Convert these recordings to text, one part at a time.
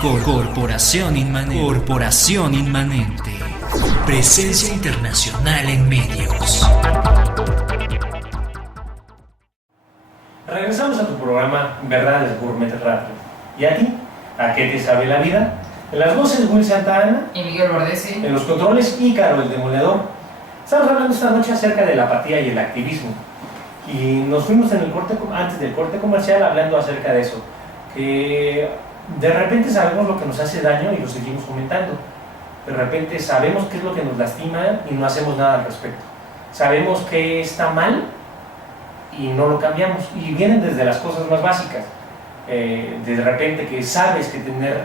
Corporación Inmanente. Presencia internacional en medios. Regresamos a tu programa Verdades Gourmet Radio. ¿Y a ti? ¿A qué te sabe la vida? En las voces Will Santa Ana y Miguel Bordesi. En los controles Ícaro el Demoledor. Estamos hablando esta noche acerca de la apatía y el activismo. Y nos fuimos antes del corte comercial hablando acerca de eso. Que de repente sabemos lo que nos hace daño y lo seguimos comentando. De repente sabemos qué es lo que nos lastima y no hacemos nada al respecto. Sabemos que está mal y no lo cambiamos. Y vienen desde las cosas más básicas. De repente que sabes que tener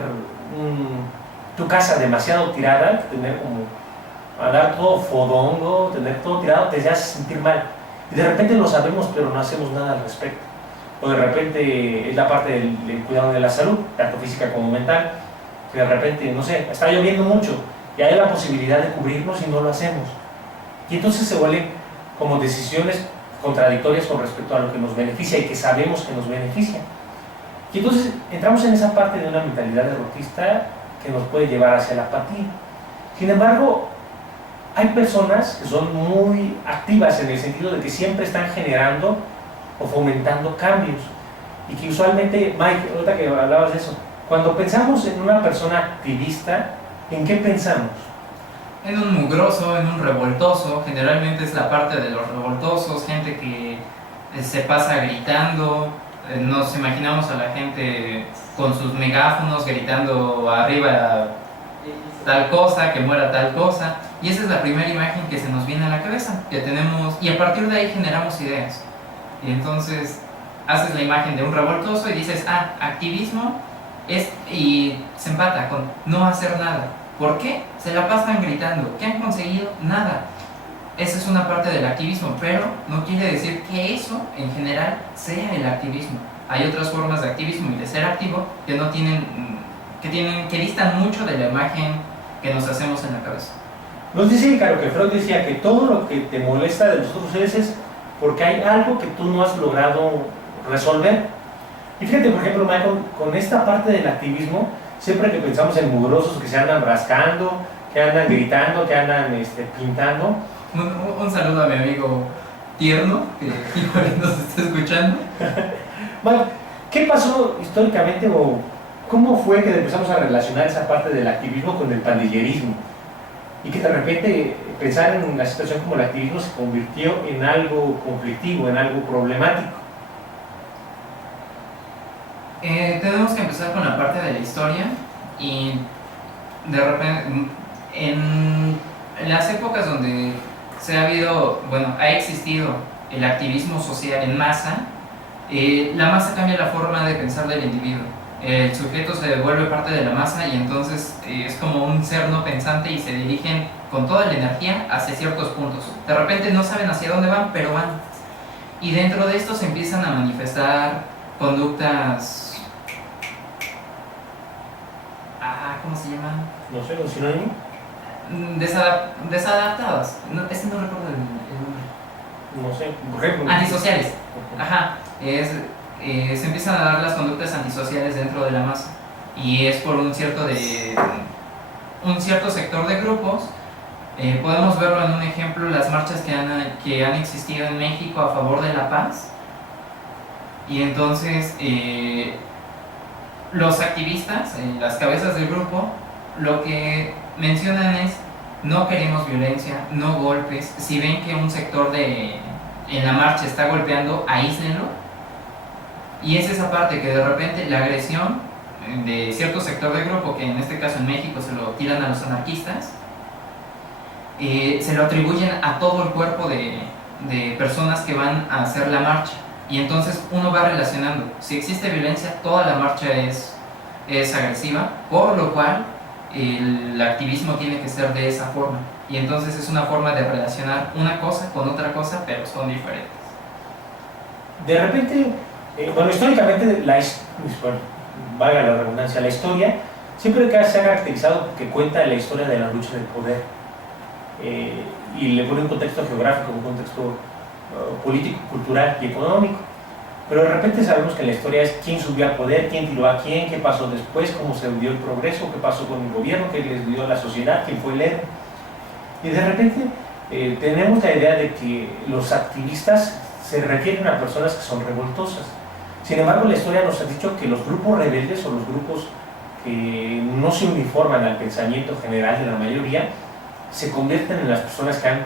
tu casa demasiado tirada, tener como andar todo fodongo, tener todo tirado, te hace sentir mal. Y de repente lo sabemos, pero no hacemos nada al respecto. O de repente es la parte del cuidado de la salud, tanto física como mental, que de repente, no sé, está lloviendo mucho y hay la posibilidad de cubrirnos y no lo hacemos. Y entonces se vuelven como decisiones contradictorias con respecto a lo que nos beneficia y que sabemos que nos beneficia. Y entonces entramos en esa parte de una mentalidad derrotista que nos puede llevar hacia la apatía. Sin embargo, hay personas que son muy activas en el sentido de que siempre están generando o fomentando cambios. Y que usualmente, Mike, ahorita que hablabas de eso, cuando pensamos en una persona activista, ¿en qué pensamos? En un mugroso, en un revoltoso. Generalmente es la parte de los revoltosos, gente que se pasa gritando. Nos imaginamos a la gente con sus megáfonos gritando arriba tal cosa, que muera tal cosa, y esa es la primera imagen que se nos viene a la cabeza, que tenemos, y a partir de ahí generamos ideas. Y entonces haces la imagen de un revoltoso y dices, activismo y se empata con no hacer nada. ¿Por qué? Se la pasan gritando. ¿Qué han conseguido? Nada. Esa es una parte del activismo, pero no quiere decir que eso en general sea el activismo. Hay otras formas de activismo y de ser activo que no que distan mucho de la imagen que nos hacemos en la cabeza. Nos dice Ícaro que Freud decía que todo lo que te molesta de los otros seres es porque hay algo que tú no has logrado resolver. Y fíjate, por ejemplo, Michael, con esta parte del activismo, siempre que pensamos en mugrosos que se andan rascando, que andan gritando, que andan pintando. Un saludo a mi amigo Tierno, que igual nos está escuchando. Bueno, ¿qué pasó históricamente o cómo fue que empezamos a relacionar esa parte del activismo con el pandillerismo? Y que de repente pensar en una situación como el activismo se convirtió en algo conflictivo, en algo problemático. Tenemos que empezar con la parte de la historia y de repente en las épocas donde ha existido el activismo social en masa, la masa cambia la forma de pensar del individuo. El sujeto se vuelve parte de la masa y entonces es como un ser no pensante y se dirigen con toda la energía hacia ciertos puntos. De repente no saben hacia dónde van, pero van. Y dentro de esto se empiezan a manifestar conductas... ¿cómo se llaman? No sé, ¿un sinónimo? Desadaptadas. No recuerdo el nombre. No sé, por ejemplo. Antisociales. Ajá. Se empiezan a dar las conductas antisociales dentro de la masa. Y es por un cierto sector de grupos. Podemos verlo en un ejemplo, las marchas que han existido en México a favor de la paz. Y entonces los activistas, las cabezas del grupo, lo que mencionan es: no queremos violencia, no golpes. Si ven que un sector en la marcha está golpeando, aíslenlo. Y es esa parte que de repente la agresión de cierto sector de grupo, que en este caso en México se lo tiran a los anarquistas, se lo atribuyen a todo el cuerpo de personas que van a hacer la marcha. Y entonces uno va relacionando, si existe violencia, toda la marcha es agresiva, por lo cual el activismo tiene que ser de esa forma. Y entonces es una forma de relacionar una cosa con otra cosa, pero son diferentes. De repente, históricamente, valga la redundancia, la historia siempre se ha caracterizado porque cuenta la historia de la lucha del poder y le pone un contexto geográfico, un contexto político, cultural y económico. pero de repente sabemos que la historia es quién subió al poder, quién tiró a quién, qué pasó después, cómo se dio el progreso, qué pasó con el gobierno, qué les dio a la sociedad, quién fue el héroe. Y de repente tenemos la idea de que los activistas se refieren a personas que son revoltosas. Sin embargo, la historia nos ha dicho que los grupos rebeldes o los grupos que no se uniforman al pensamiento general de la mayoría se convierten en las personas que han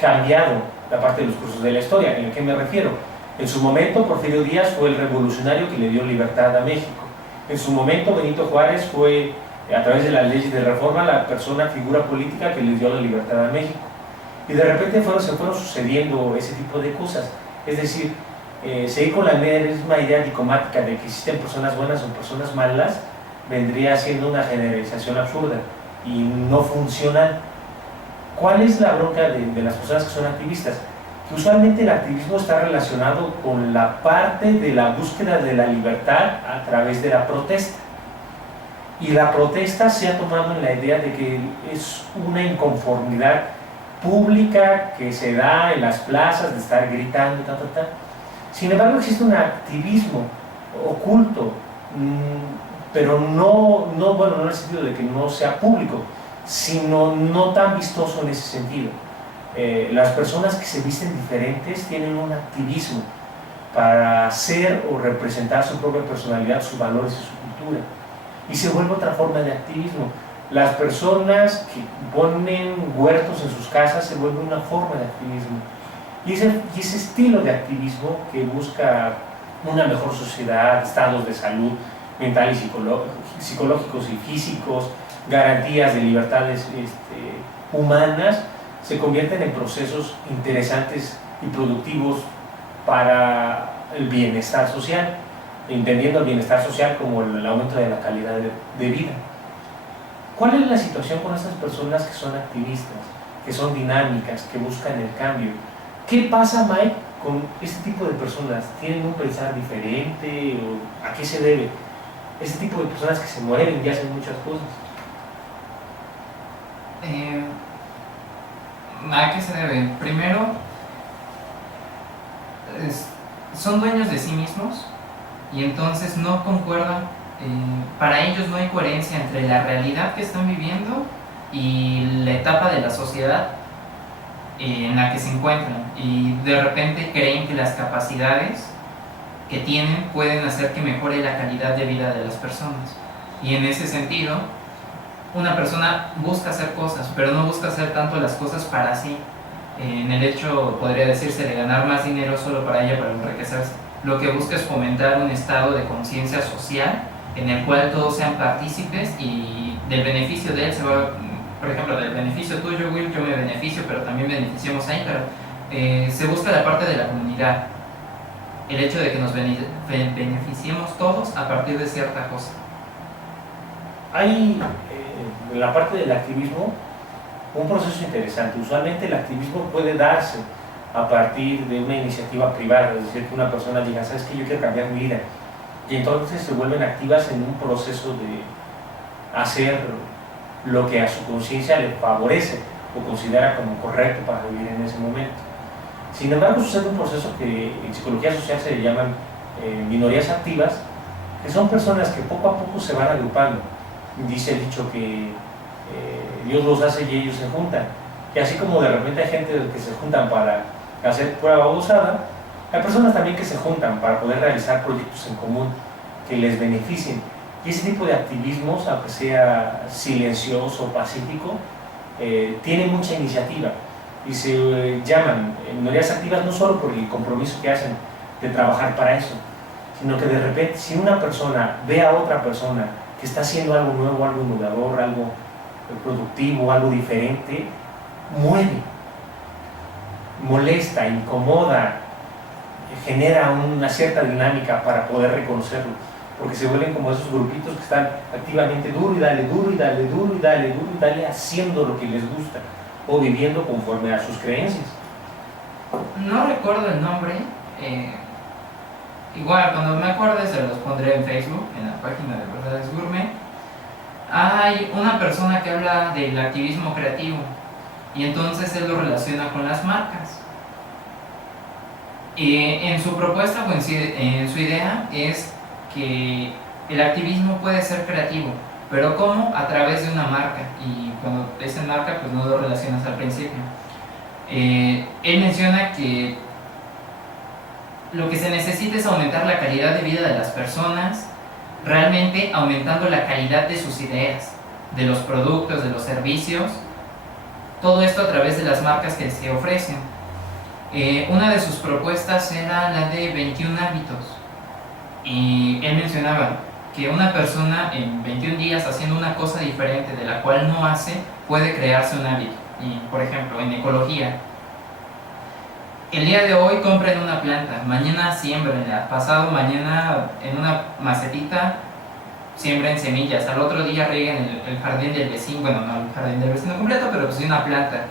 cambiado la parte de los cursos de la historia. ¿En qué me refiero? En su momento, Porfirio Díaz fue el revolucionario que le dio libertad a México. En su momento, Benito Juárez fue, a través de las leyes de reforma, la figura política que le dio la libertad a México. Y de repente se fueron sucediendo ese tipo de cosas. Es decir, seguir con la misma idea dicomática de que existen personas buenas o personas malas vendría siendo una generalización absurda y no funcional. ¿Cuál es la bronca de las personas que son activistas? Que usualmente el activismo está relacionado con la parte de la búsqueda de la libertad a través de la protesta. Y la protesta se ha tomado en la idea de que es una inconformidad pública que se da en las plazas, de estar gritando, Sin embargo, existe un activismo oculto, pero no en el sentido de que no sea público, sino no tan vistoso en ese sentido. Las personas que se visten diferentes tienen un activismo para hacer o representar su propia personalidad, sus valores y su cultura. Y se vuelve otra forma de activismo. Las personas que ponen huertos en sus casas se vuelve una forma de activismo. Y ese estilo de activismo que busca una mejor sociedad, estados de salud mental y psicológicos y físicos, garantías de libertades humanas, se convierten en procesos interesantes y productivos para el bienestar social, entendiendo el bienestar social como el aumento de la calidad de vida. ¿Cuál es la situación con estas personas que son activistas, que son dinámicas, que buscan el cambio? ¿Qué pasa, Mike, con este tipo de personas? ¿Tienen un pensar diferente? ¿O a qué se debe? Este tipo de personas que se mueven y hacen muchas cosas. ¿A qué se debe? Primero, son dueños de sí mismos y entonces no concuerdan. Para ellos no hay coherencia entre la realidad que están viviendo y la etapa de la sociedad en la que se encuentran, y de repente creen que las capacidades que tienen pueden hacer que mejore la calidad de vida de las personas. Y en ese sentido, una persona busca hacer cosas, pero no busca hacer tanto las cosas para sí, en el hecho, podría decirse, de ganar más dinero solo para ella, para enriquecerse. Lo que busca es fomentar un estado de conciencia social en el cual todos sean partícipes y del beneficio de él se va, por ejemplo, del beneficio tuyo, Will, yo me beneficio, pero también beneficiamos ahí, pero se busca la parte de la comunidad, el hecho de que nos beneficiemos todos a partir de cierta cosa. Hay en la parte del activismo un proceso interesante. Usualmente el activismo puede darse a partir de una iniciativa privada, es decir, que una persona diga, ¿sabes qué? Yo quiero cambiar mi vida. Y entonces se vuelven activas en un proceso de hacer lo que a su conciencia le favorece o considera como correcto para vivir en ese momento. Sin embargo, sucede un proceso que en psicología social se llaman minorías activas, que son personas que poco a poco se van agrupando. Dice el dicho que Dios los hace y ellos se juntan. Y así como de repente hay gente que se juntan para hacer prueba usada, hay personas también que se juntan para poder realizar proyectos en común que les beneficien. Y ese tipo de activismos, aunque sea silencioso o pacífico, tiene mucha iniciativa y se llaman minorías activas no solo por el compromiso que hacen de trabajar para eso, sino que de repente si una persona ve a otra persona que está haciendo algo nuevo, algo innovador, algo productivo, algo diferente, mueve, molesta, incomoda, genera una cierta dinámica para poder reconocerlo, porque se vuelven como esos grupitos que están activamente duro y dale, duro y dale, duro y dale, duro y dale, haciendo lo que les gusta o viviendo conforme a sus creencias. No recuerdo el nombre, igual cuando me acuerde se los pondré en Facebook, en la página de Verdades Gourmet. Hay una persona que habla del activismo creativo y entonces él lo relaciona con las marcas. En su propuesta o en su idea es que el activismo puede ser creativo, pero ¿cómo? A través de una marca. Y cuando dicen marca, pues no lo relacionas al principio. Él menciona que lo que se necesita es aumentar la calidad de vida de las personas, realmente aumentando la calidad de sus ideas, de los productos, de los servicios, todo esto a través de las marcas que se ofrecen. Una de sus propuestas era la de 21 hábitos, y él mencionaba que una persona en 21 días haciendo una cosa diferente de la cual no hace, puede crearse un hábito. Y, por ejemplo, en ecología, el día de hoy compren una planta, mañana siembrenla, pasado mañana en una macetita siembren semillas, al otro día rieguen el jardín del vecino, bueno, no el jardín del vecino completo, pero pues una planta.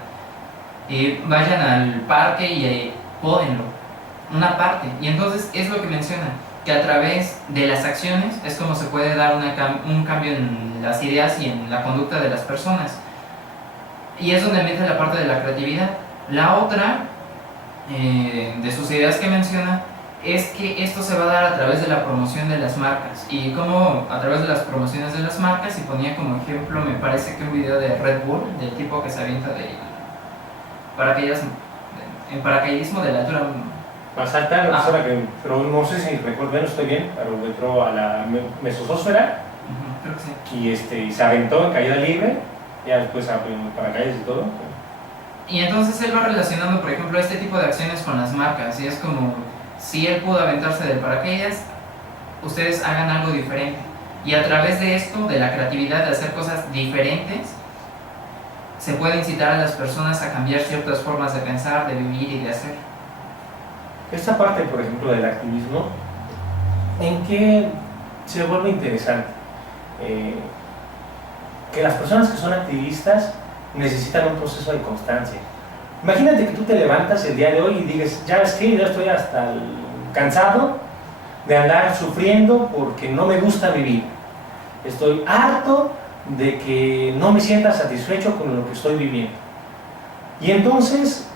Vayan al parque y pódenlo, una parte. Y entonces es lo que menciona, que a través de las acciones es como se puede dar un cambio en las ideas y en la conducta de las personas. Y es donde mete la parte de la creatividad. La otra de sus ideas que menciona es que esto se va a dar a través de la promoción de las marcas. Y como a través de las promociones de las marcas, y ponía como ejemplo, me parece que un video de Red Bull, del tipo que se avienta en paracaidismo de la altura más alta, la persona que, pero no sé si recuerdo, no estoy bien, pero entró a la mesosfera, creo que sí. Y se aventó en caída libre, ya después abrió paracaídas y todo. Y entonces él va relacionando, por ejemplo, este tipo de acciones con las marcas, y es como, si él pudo aventarse del paracaídas, ustedes hagan algo diferente. Y a través de esto, de la creatividad, de hacer cosas diferentes, se puede incitar a las personas a cambiar ciertas formas de pensar, de vivir y de hacer. Esta parte, por ejemplo, del activismo, ¿en qué se vuelve interesante? Que las personas que son activistas necesitan un proceso de constancia. Imagínate que tú te levantas el día de hoy y digas, ya es que yo estoy hasta cansado de andar sufriendo porque no me gusta vivir. Estoy harto de que no me sienta satisfecho con lo que estoy viviendo. Y entonces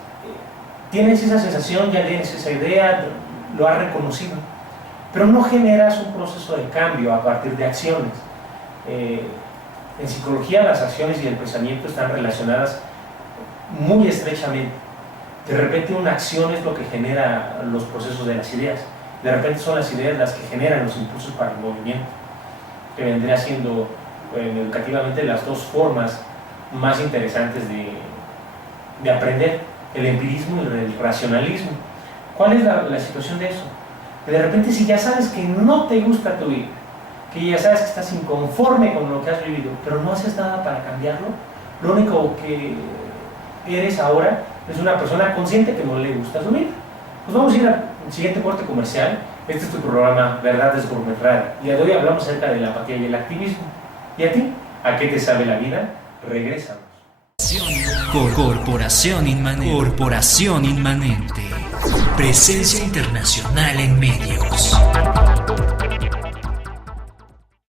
tienes esa sensación, ya tienes esa idea, lo has reconocido, pero no generas un proceso de cambio a partir de acciones. En psicología las acciones y el pensamiento están relacionadas muy estrechamente. De repente una acción es lo que genera los procesos de las ideas, de repente son las ideas las que generan los impulsos para el movimiento, que vendría siendo educativamente las dos formas más interesantes de aprender, el empirismo y el racionalismo. ¿Cuál es la situación de eso? Que de repente, si ya sabes que no te gusta tu vida, que ya sabes que estás inconforme con lo que has vivido, pero no haces nada para cambiarlo, lo único que eres ahora es una persona consciente que no le gusta su vida. Pues vamos a ir al siguiente corte comercial. Este es tu programa Verdades Gourmet Radio, y hoy hablamos acerca de la apatía y el activismo. ¿Y a ti? ¿A qué te sabe la vida? Regresamos. Corporación Inmanente. Presencia internacional en medios.